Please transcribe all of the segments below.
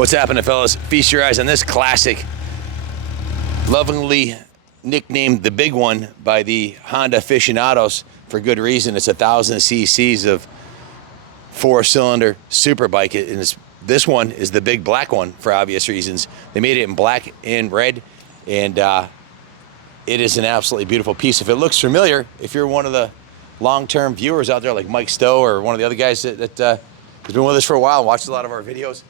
What's happening, fellas? Feast your eyes on this classic, lovingly nicknamed the Big One by the Honda aficionados for good reason. It's 1,000 cc's of 4-cylinder super bike. This one is the big black one for obvious reasons. They made it in black and red, and it is an absolutely beautiful piece. If it looks familiar, if you're one of the long-term viewers out there like Mike Stowe or one of the other guys that has been with us for a while and watched a lot of our videos,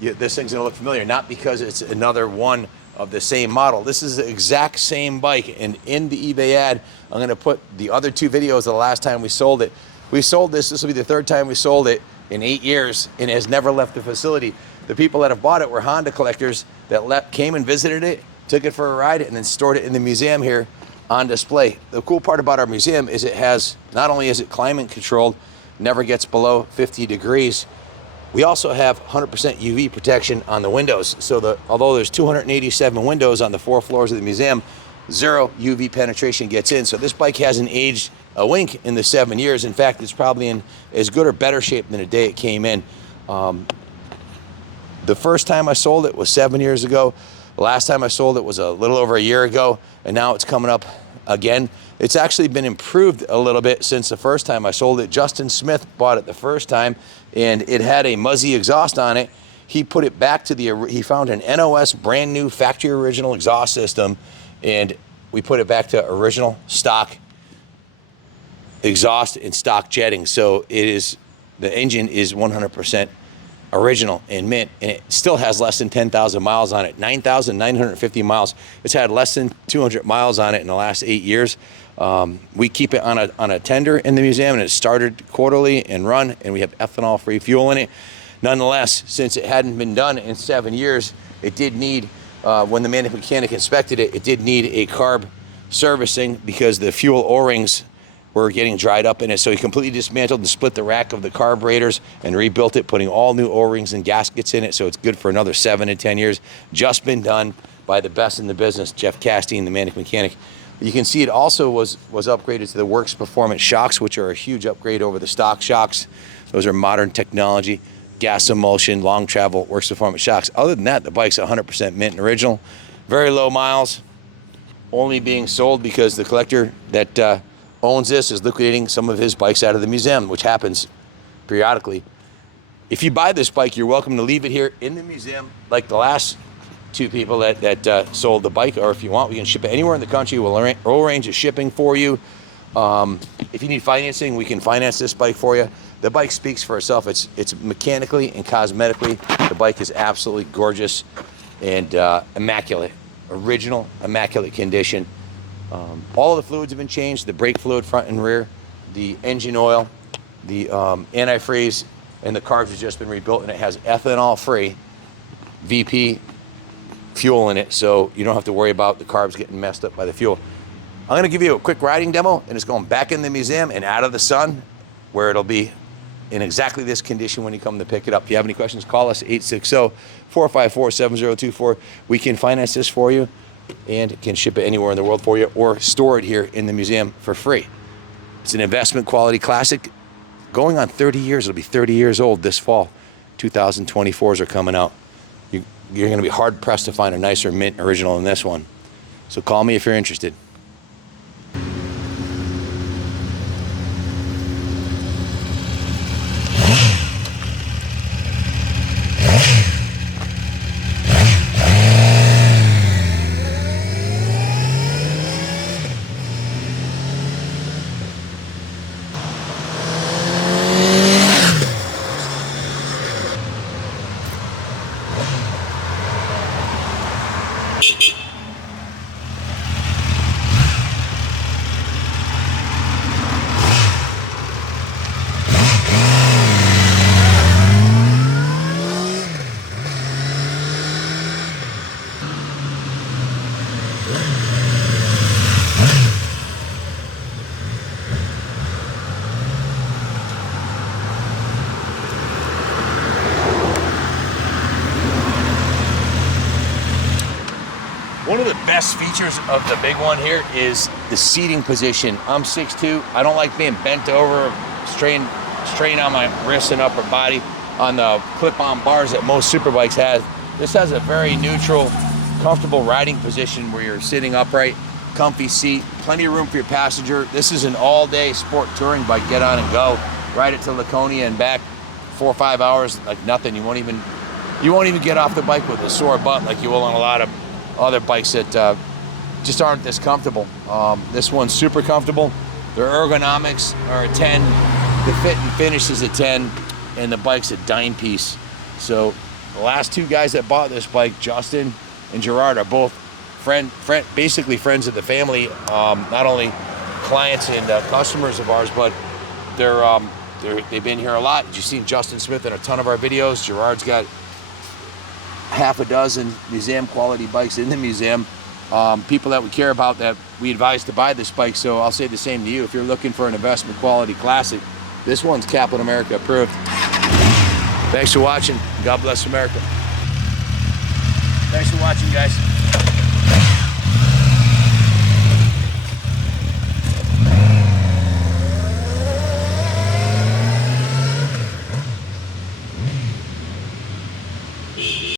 this thing's gonna look familiar, not because it's another one of the same model. This is the exact same bike, and in the eBay ad, I'm gonna put the other two videos of the last time we sold it. We sold this will be the third time we sold it in 8 years, and it has never left the facility. The people that have bought it were Honda collectors that came and visited it, took it for a ride, and then stored it in the museum here on display. The cool part about our museum is it has, not only is it climate controlled, never gets below 50 degrees, we also have 100% UV protection on the windows. So although there's 287 windows on the 4 floors of the museum, 0 UV penetration gets in. So this bike hasn't aged a wink in the 7 years. In fact, it's probably in as good or better shape than the day it came in. The first time I sold it was 7 years ago. The last time I sold it was a little over a year ago, and now it's coming up again. It's actually been improved a little bit since the first time I sold it. Justin Smith bought it the first time, and it had a Muzzy exhaust on it. He put it back to he found an NOS brand new factory original exhaust system, and we put it back to original stock exhaust and stock jetting. So the engine is 100% original and mint, and it still has less than 10,000 miles on it. 9,950 miles. It's had less than 200 miles on it in the last 8 years. We keep it on a tender in the museum, and it started quarterly and run, and we have ethanol-free fuel in it. Nonetheless, since it hadn't been done in 7 years, it did need, when the mechanic inspected it, it did need a carb servicing because the fuel O-rings were getting dried up in it. So he completely dismantled and split the rack of the carburetors and rebuilt it, putting all new O-rings and gaskets in it. So it's good for another 7 to 10 years. Just been done by the best in the business, Jeff Castine, the Manic Mechanic. You can see it also was upgraded to the Works Performance shocks, which are a huge upgrade over the stock shocks. Those are modern technology, gas emulsion, long travel, Works Performance shocks. Other than that, the bike's 100% mint and original. Very low miles, only being sold because the collector that owns this is liquidating some of his bikes out of the museum, which happens periodically. If you buy this bike, you're welcome to leave it here in the museum like the last two people that sold the bike, or if you want, we can ship it anywhere in the country. We'll arrange a shipping for you. If you need financing, we can finance this bike for you. The bike speaks for itself. It's mechanically and cosmetically, the bike is absolutely gorgeous and immaculate, original, immaculate condition. All of the fluids have been changed, the brake fluid front and rear, the engine oil, the antifreeze, and the carbs have just been rebuilt, and it has ethanol-free VP fuel in it, so you don't have to worry about the carbs getting messed up by the fuel. I'm gonna give you a quick riding demo, and it's going back in the museum and out of the sun, where it'll be in exactly this condition when you come to pick it up. If you have any questions, call us 860-454-7024. We can finance this for you and can ship it anywhere in the world for you, or store it here in the museum for free. It's an investment quality classic going on 30 years. It'll be 30 years old this fall. 2024s are coming out. You're going to be hard pressed to find a nicer mint original than this one. So call me if you're interested. One of the best features of the big one here is the seating position. I'm 6'2". I don't like being bent over, strain on my wrists and upper body. on the clip-on bars that most superbikes have. This has a very neutral, comfortable riding position where you're sitting upright, comfy seat, plenty of room for your passenger. This is an all-day sport touring bike. Get on and go. Ride it to Laconia and back 4 or 5 hours like nothing. You won't even get off the bike with a sore butt like you will on a lot of other bikes that just aren't this comfortable. This one's super comfortable. Their ergonomics are a 10. The fit and finish is a 10, and the bike's a dime piece. So the last 2 guys that bought this bike, Justin and Gerard, are both basically friends of the family. Not only clients and customers of ours, but they've been here a lot. You've seen Justin Smith in a ton of our videos. Gerard's got half a dozen museum quality bikes in the museum. People that we care about that we advise to buy this bike. So I'll say the same to you. If you're looking for an investment quality classic, this one's Kaplan America approved. Thanks for watching. God bless America. Thanks for watching, guys.